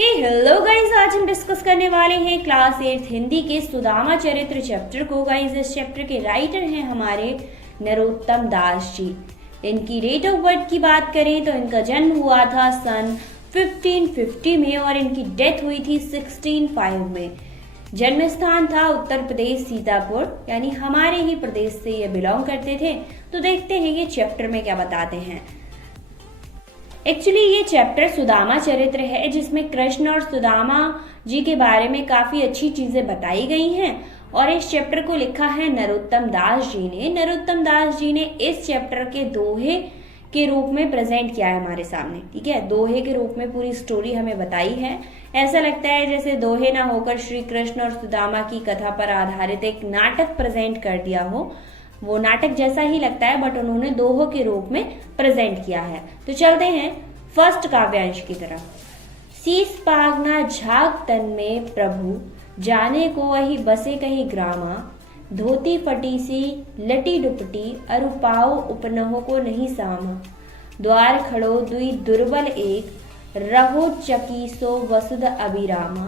Hello guys, आज हम discuss करने वाले हैं क्लास 8 हिंदी के सुदामा चरित्र चैप्टर को। गाइस, इस चैप्टर के राइटर हैं हमारे नरोत्तम दास जी। इनकी डेट ऑफ बर्थ की बात करें तो इनका जन्म हुआ था सन 1550 में और इनकी डेथ हुई थी 1605 में। जन्म स्थान था उत्तर प्रदेश सीतापुर, यानी हमारे ही प्रदेश से ये बिलोंग करते थे। तो देखते हैं ये चैप्टर में क्या बताते हैं। एक्चुअली ये चैप्टर सुदामा चरित्र है, जिसमें कृष्ण और सुदामा जी के बारे में काफी अच्छी चीजें बताई गई हैं। और इस चैप्टर को लिखा है नरोत्तम दास जी ने। नरोत्तम दास जी ने इस चैप्टर के दोहे के रूप में प्रेजेंट किया है हमारे सामने। ठीक है, दोहे के रूप में पूरी स्टोरी हमें बताई है। ऐसा लगता है जैसे दोहे ना होकर श्री कृष्ण और सुदामा की कथा पर आधारित एक नाटक प्रेजेंट कर दिया हो। वो नाटक जैसा ही लगता है, बट उन्होंने दोहों के रूप में प्रेजेंट किया है। तो चलते हैं फर्स्ट काव्यांश की तरफ। शीस पागना झाग तन में प्रभु, जाने को वही बसे कहीं ग्रामा। धोती फटी सी लटी डुपटी, अरु पाओ उपनहो को नहीं सामा। द्वार खड़ो दुई दुर्बल एक, रहो चकी सो वसुद अभिरामा।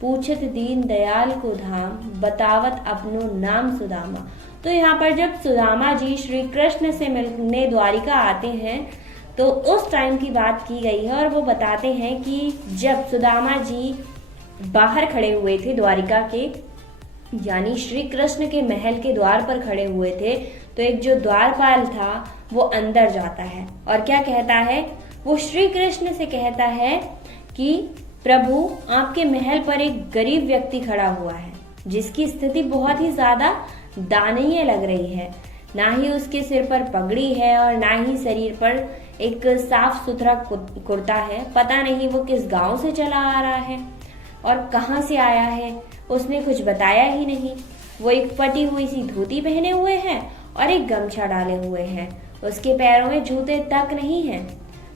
पूछत दीन दयाल को धाम, बतावत अपनो नाम सुदामा। तो यहाँ पर जब सुदामा जी श्री कृष्ण से मिलने द्वारिका आते हैं तो उस टाइम की बात की गई है। और वो बताते हैं कि जब सुदामा जी बाहर खड़े हुए थे द्वारिका के, यानी श्री कृष्ण के महल के द्वार पर खड़े हुए थे, तो एक जो द्वारपाल था वो अंदर जाता है और क्या कहता है, वो श्री कृष्ण से कहता है कि प्रभु, आपके महल पर एक गरीब व्यक्ति खड़ा हुआ है, जिसकी स्थिति बहुत ही ज्यादा दयनीय लग रही है। ना ही उसके सिर पर पगड़ी है और ना ही शरीर पर एक साफ सुथरा कुर्ता है। पता नहीं वो किस गांव से चला आ रहा है और कहां से आया है, उसने कुछ बताया ही नहीं। वो एक फटी हुई सी धोती पहने हुए है और एक गमछा डाले हुए है। उसके पैरों में जूते तक नहीं है।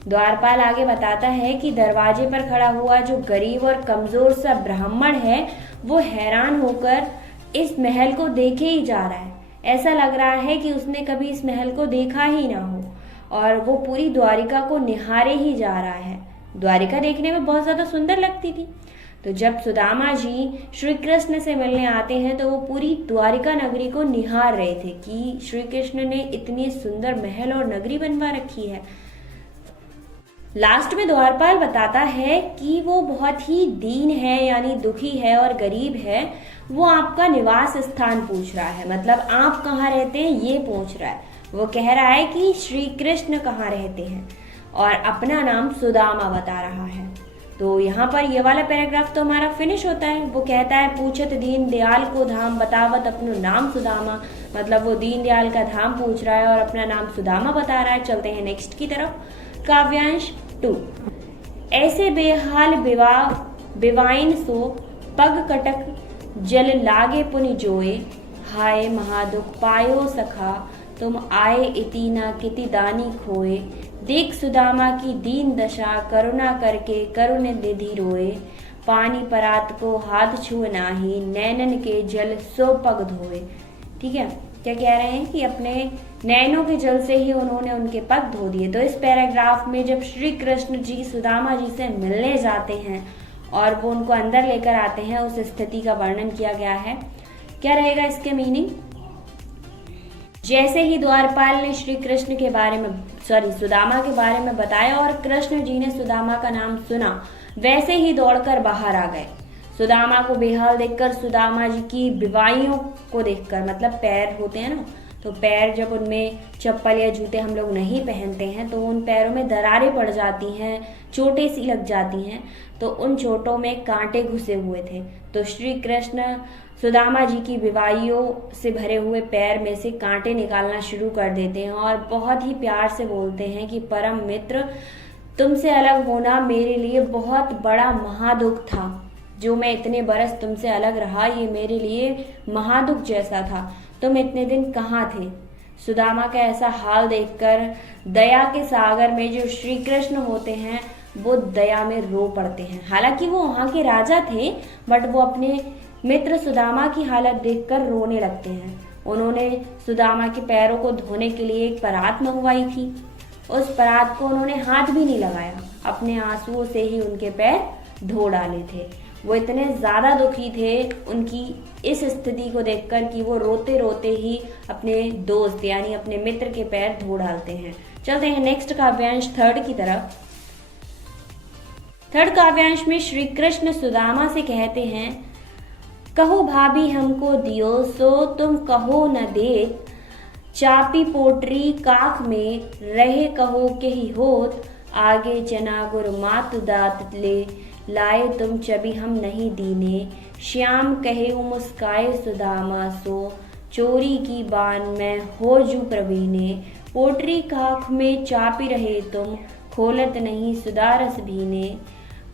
द्वारपाल आगे बताता है कि दरवाजे पर खड़ा हुआ जो गरीब और कमजोर सा ब्राह्मण है, वो हैरान होकर इस महल को देखे ही जा रहा है। ऐसा लग रहा है कि उसने कभी इस महल को देखा ही ना हो और वो पूरी द्वारिका को निहारे ही जा रहा है। द्वारिका देखने में बहुत ज्यादा सुंदर लगती थी। तो जब सुदामा जी श्री कृष्ण से मिलने आते हैं तो वो पूरी द्वारिका नगरी को निहार रहे थे कि श्री कृष्ण ने इतनी सुंदर महल और नगरी बनवा रखी है। लास्ट में द्वारपाल बताता है कि वो बहुत ही दीन है, यानी दुखी है और गरीब है। वो आपका निवास स्थान पूछ रहा है, मतलब आप कहाँ रहते हैं ये पूछ रहा है। वो कह रहा है कि श्री कृष्ण कहाँ रहते हैं और अपना नाम सुदामा बता रहा है। तो यहाँ पर ये वाला पैराग्राफ तो हमारा फिनिश होता है। वो कहता है पूछत दीन दयाल को धाम, बतावत अपनो नाम सुदामा। मतलब वो दीन दयाल का धाम पूछ रहा है और अपना नाम सुदामा बता रहा है। चलते हैं नेक्स्ट की तरफ। काव्यांश 2। ऐसे बेहाल बिवाइन सो, पग कटक जल लागे पुनि जोए। हाय महादुख पायो सखा, तुम आए इति ना किति दानी खोए। देख सुदामा की दीन दशा, करुणा करके करुण निधि रोए। पानी परात को हाथ छुए नाही, नैनन के जल सो पग धोए। ठीक है, क्या कह रहे हैं कि अपने नैनों के जल से ही उन्होंने उनके पग धो दिए। तो इस पैराग्राफ में जब श्री कृष्ण जी सुदामा जी से मिलने जाते हैं और वो उनको अंदर लेकर आते हैं, उस स्थिति का वर्णन किया गया है। क्या रहेगा इसके मीनिंग? जैसे ही द्वारपाल ने श्री कृष्ण के बारे में सुदामा के बारे में बताया और कृष्ण जी ने सुदामा का नाम सुना, वैसे ही दौड़कर बाहर आ गए। सुदामा को बेहाल देखकर, सुदामा जी की बिवाइयों को देखकर, मतलब पैर होते हैं ना, तो पैर जब उनमें चप्पल या जूते हम लोग नहीं पहनते हैं तो उन पैरों में दरारें पड़ जाती हैं, चोटें सी लग जाती हैं। तो उन चोटों में कांटे घुसे हुए थे। तो श्री कृष्ण सुदामा जी की बिवाइयों से भरे हुए पैर में से कांटे निकालना शुरू कर देते हैं और बहुत ही प्यार से बोलते हैं कि परम मित्र, तुमसे अलग होना मेरे लिए बहुत बड़ा महादुख था। जो मैं इतने बरस तुमसे अलग रहा, ये मेरे लिए महादुख जैसा था। तुम इतने दिन कहाँ थे? सुदामा का ऐसा हाल देखकर दया के सागर में जो श्री कृष्ण होते हैं वो दया में रो पड़ते हैं। हालांकि वो वहाँ के राजा थे, बट वो अपने मित्र सुदामा की हालत देखकर रोने लगते हैं। उन्होंने सुदामा के पैरों को धोने के लिए एक परात मंगवाई थी। उस परात को उन्होंने हाथ भी नहीं लगाया, अपने आंसुओं से ही उनके पैर धो डाले थे। वो इतने ज़्यादा दुखी थे उनकी इस स्थिति को देखकर कि वो रोते रोते ही अपने दोस्त यानी अपने मित्र के पैर धो डालते हैं। चलते हैं नेक्स्ट काव्यांश थर्ड की तरफ। थर्ड काव्यांश में श्री कृष्ण सुदामा से कहते हैं, कहो भाभी हमको दियो सो तुम कहो न देत, चापी पोटरी काख में रहे कहो के ही होत, आगे चना गुर मात दात ले लाए तुम चबी हम नहीं दीने, श्याम कहे मुस्काए सुदामा सो चोरी की बान में हो जू प्रवीणे, पोटरी काख में चापी रहे तुम खोलत नहीं सुदारस भीने,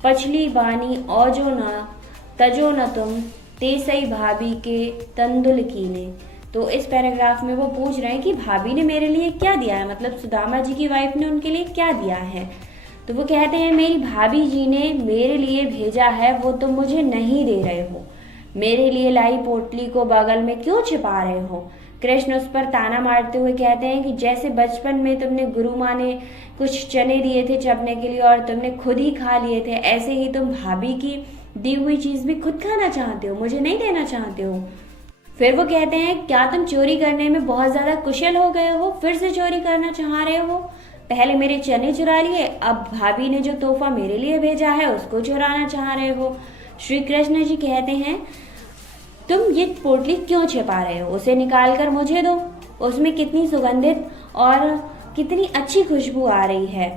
पछली बानी औजो न तजो न तुम तेसई भाभी के तंदुल कीने। तो इस पैराग्राफ में वो पूछ रहे हैं कि भाभी ने मेरे लिए क्या दिया है, मतलब सुदामा जी की वाइफ ने उनके लिए क्या दिया है। तो वो कहते हैं, मेरी भाभी जी ने मेरे लिए भेजा है वो तुम मुझे नहीं दे रहे हो, मेरे लिए लाई पोटली को बगल में क्यों छिपा रहे हो। कृष्ण उस पर ताना मारते हुए कहते हैं कि जैसे बचपन में तुमने गुरु माँ ने कुछ चने दिए थे चबने के लिए और तुमने खुद ही खा लिए थे, ऐसे ही तुम भाभी की दी हुई चीज भी खुद खाना चाहते हो, मुझे नहीं देना चाहते हो। फिर वो कहते हैं, क्या तुम चोरी करने में बहुत ज्यादा कुशल हो गए हो, फिर से चोरी करना चाह रहे हो। पहले मेरे चने चुरा लिए, अब भाभी ने जो तोहफा मेरे लिए भेजा है उसको चुराना चाह रहे हो। श्री कृष्ण जी कहते हैं, तुम ये पोटली क्यों छिपा रहे हो, उसे निकाल कर मुझे दो, उसमें कितनी सुगंधित और कितनी अच्छी खुशबू आ रही है।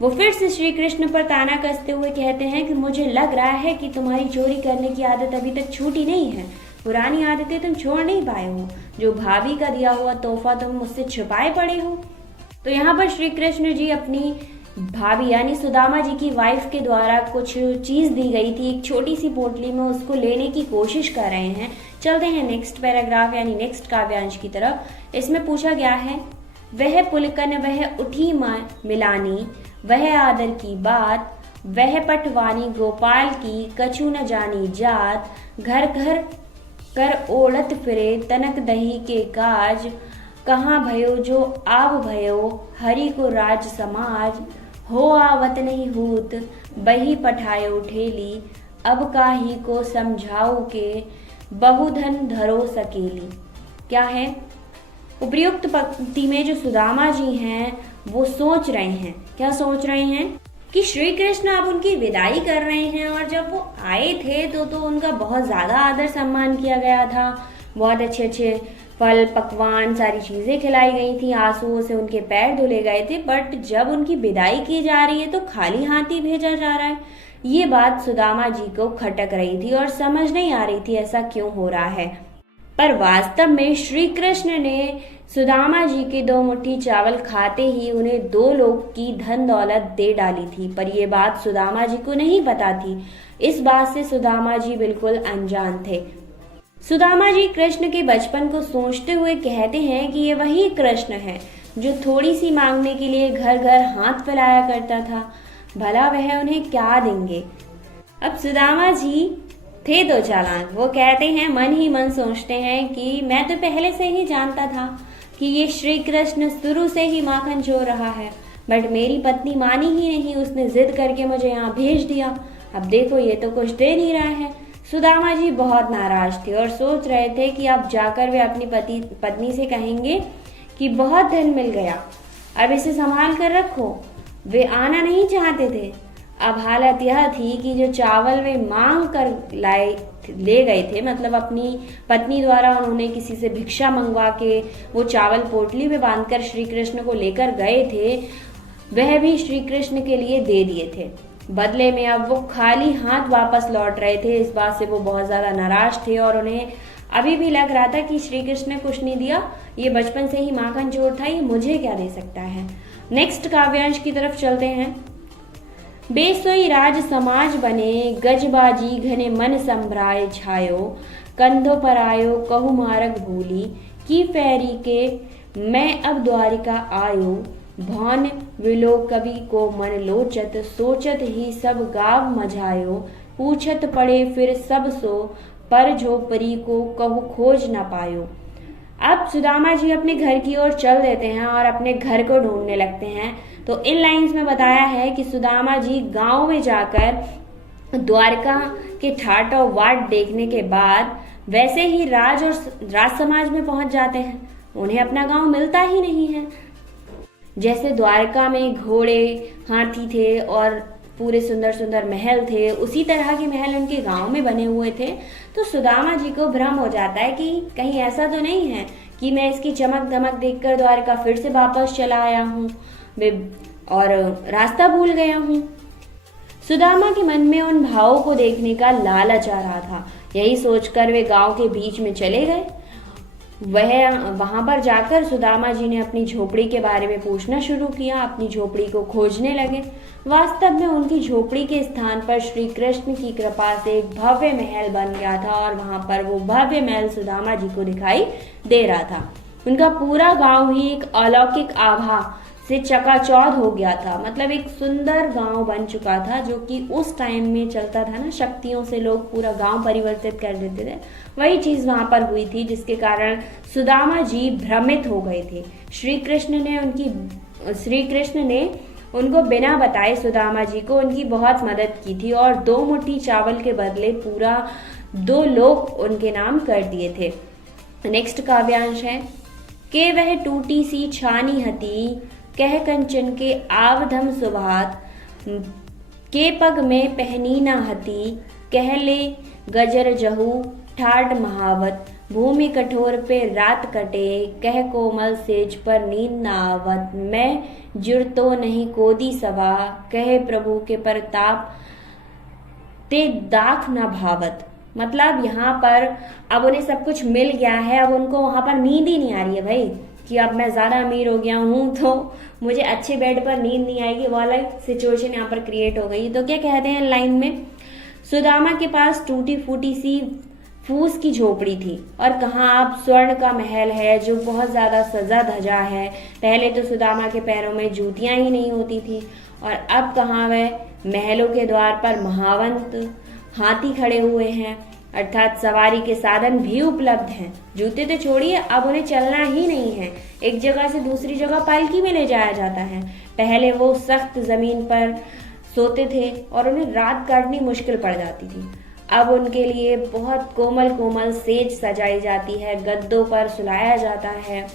वो फिर से श्री कृष्ण पर ताना कसते हुए कहते हैं कि मुझे लग रहा है कि तुम्हारी चोरी करने की आदत अभी तक छूटी नहीं है, पुरानी आदतें तुम छोड़ नहीं पाए हो, जो भाभी का दिया हुआ तोहफा तुम मुझसे छुपाए पड़े हो। तो यहाँ पर श्री कृष्ण जी अपनी भाभी यानी सुदामा जी की वाइफ के द्वारा कुछ चीज दी गई थी एक छोटी सी पोटली में, उसको लेने की कोशिश कर रहे हैं। चलते हैं नेक्स्ट पैराग्राफ यानी नेक्स्ट काव्यांश की तरफ। इसमें पूछा गया है, वह पुलकन वह उठी मिलानी, वह आदर की बात, वह पटवानी गोपाल की कछु न जानी जात, घर घर कर ओढ़त फिरे तनक दही के काज, कहाँ भयो जो आव भयो हरि को राज समाज, हो आवत नहीं हूत बही पठायो ठेली, अब काही को समझाऊ के बहुधन धरो सकेली। क्या है, उपयुक्त पंक्ति में जो सुदामा जी हैं वो सोच रहे हैं, क्या सोच रहे हैं कि श्री कृष्ण अब उनकी विदाई कर रहे हैं और जब वो आए थे तो उनका बहुत ज्यादा आदर सम्मान किया गया था, बहुत अच्छे अच्छे फल पकवान सारी चीजें खिलाई गई थी, आंसुओं से उनके पैर धुले गए थे, बट जब उनकी विदाई की जा रही है तो खाली हाथ ही भेजा जा रहा है। ये बात सुदामा जी को खटक रही थी और समझ नहीं आ रही थी ऐसा क्यों हो रहा है। पर वास्तव में श्री कृष्ण ने सुदामा जी के 2 मुट्ठी चावल खाते ही उन्हें 2 लोग की धन दौलत दे डाली थी, पर यह बात सुदामा जी को नहीं पता थी। इस बात से सुदामा जी बिल्कुल अनजान थे। सुदामा जी कृष्ण के बचपन को सोचते हुए कहते हैं कि ये वही कृष्ण है जो थोड़ी सी मांगने के लिए घर घर हाथ फैलाया करता था, भला वह उन्हें क्या देंगे। अब सुदामा जी थे तो चालाक, वो कहते हैं मन ही मन सोचते हैं कि मैं तो पहले से ही जानता था कि ये श्री कृष्ण शुरू से ही माखन चोर रहा है, बट मेरी पत्नी मानी ही नहीं, उसने जिद करके मुझे यहाँ भेज दिया, अब देखो ये तो कुछ दे नहीं रहा है। सुदामा जी बहुत नाराज थे और सोच रहे थे कि अब जाकर वे अपनी पत्नी से कहेंगे कि बहुत धन मिल गया, अब इसे संभाल कर रखो। वे आना नहीं चाहते थे। अब हालत यह थी कि जो चावल वे मांग कर ले गए थे, मतलब अपनी पत्नी द्वारा उन्होंने किसी से भिक्षा मंगवा के वो चावल पोटली में बांधकर श्री कृष्ण को लेकर गए थे, वह भी श्री कृष्ण के लिए दे दिए थे। बदले में अब वो खाली हाथ वापस लौट रहे थे। इस बात से वो बहुत ज्यादा नाराज थे और उन्हें अभी भी लग रहा था कि श्री कृष्ण ने कुछ नहीं दिया, ये बचपन से ही माखन चोर था, ये मुझे क्या दे सकता है। नेक्स्ट काव्यांश की तरफ चलते हैं। बेसोई राज समाज बने गजबाजी घने मन संभ्राय छायो, कंधों पर आयो कहु मार्ग भूली, की फेरी के मैं अब द्वारिका आयो, भौन विलो कवि को मन लोचत, सोचत ही सब गाव मझायो, पूछत पड़े फिर सब सो, पर झोपड़ी को कहु खोज न पायो। अब सुदामा जी अपने घर की ओर चल देते हैं और अपने घर को ढूंढने लगते हैं। तो इन लाइंस में बताया है कि सुदामा जी गांव में जाकर द्वारका के ठाट और वाट देखने के बाद वैसे ही राज समाज में पहुंच जाते हैं। उन्हें अपना गांव मिलता ही नहीं है। जैसे द्वारका में घोड़े हाथी थे और पूरे सुंदर सुंदर महल थे, उसी तरह के महल उनके गांव में बने हुए थे। तो सुदामा जी को भ्रम हो जाता है कि कहीं ऐसा तो नहीं है कि मैं इसकी चमक दमक देखकर द्वारका फिर से वापस चला आया हूँ और रास्ता भूल गया हूँ। सुदामा के मन में उन भावों को देखने का लालच आ रहा था। यही सोचकर वे गांव के बीच में चले गए। वहां पर जाकर सुदामा जी ने अपनी झोपड़ी के बारे में पूछना शुरू किया, अपनी झोपड़ी को खोजने लगे। वास्तव में उनकी झोपड़ी के स्थान पर श्री कृष्ण की कृपा से एक भव्य महल बन गया था और वहां पर वो भव्य महल सुदामा जी को दिखाई दे रहा था। उनका पूरा गांव ही एक अलौकिक आभा से चकाचौंध हो गया था। मतलब एक सुंदर गांव बन चुका था, जो कि उस टाइम में चलता था ना, शक्तियों से लोग पूरा गांव परिवर्तित कर देते थे। वही चीज वहां पर हुई थी, जिसके कारण सुदामा जी भ्रमित हो गए थे। श्री कृष्ण ने उनको बिना बताए सुदामा जी को उनकी बहुत मदद की थी और 2 मुट्ठी चावल के बदले पूरा 2 लोक उनके नाम कर दिए थे। नेक्स्ट काव्यांश है के वह टूटी सी छानी हती, कह कंचन के आवधम सुभात, के पग में पहनी न हती, कह ले गजर जहू ठाड महावत, भूमि कठोर पे रात कटे, कह कोमल सेज पर नींद न आवत, मैं जुड़तो नहीं कोदी सवा, कहे प्रभु के प्रताप ते दाख न भावत। मतलब यहाँ पर अब उन्हें सब कुछ मिल गया है, अब उनको वहां पर नींद ही नहीं आ रही है भाई, कि अब मैं ज्यादा अमीर हो गया हूँ तो मुझे अच्छे बेड पर नींद नहीं आएगी, वाला सिचुएशन यहाँ पर क्रिएट हो गई। तो क्या कहते हैं लाइन में, सुदामा के पास टूटी फूटी सी फूस की झोपड़ी थी और कहाँ अब स्वर्ण का महल है जो बहुत ज्यादा सजा धजा है। पहले तो सुदामा के पैरों में जूतियां ही नहीं होती थी और अब कहाँ वह महलों के द्वार पर महावंत हाथी खड़े हुए हैं, अर्थात सवारी के साधन भी उपलब्ध हैं। जूते तो छोड़िए, अब उन्हें चलना ही नहीं है, एक जगह से दूसरी जगह पालकी में ले जाया जाता है। पहले वो सख्त जमीन पर सोते थे और उन्हें रात काटनी मुश्किल पड़ जाती थी। अब उनके लिए बहुत कोमल कोमल सेज सजाई जाती है, गद्दों पर सुलाया जाता है।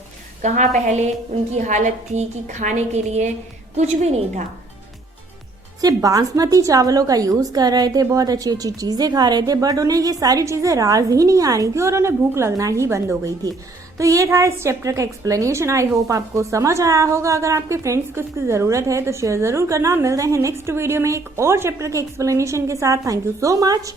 कहाँ पहले उनकी हालत थी कि खाने के लिए कुछ भी नहीं था, सिर्फ बासमती चावलों का यूज कर रहे थे, बहुत अच्छी अच्छी चीजें खा रहे थे, बट उन्हें ये सारी चीजें राज ही नहीं आ रही थी और उन्हें भूख लगना ही बंद हो गई थी। तो ये था इस चैप्टर का एक्सप्लेनेशन। आई होप आपको समझ आया होगा। अगर आपके फ्रेंड्स को इसकी जरूरत है तो शेयर जरूर करना। मिलते हैं नेक्स्ट वीडियो में एक और चैप्टर के एक्सप्लेनेशन के साथ। Thank you so much.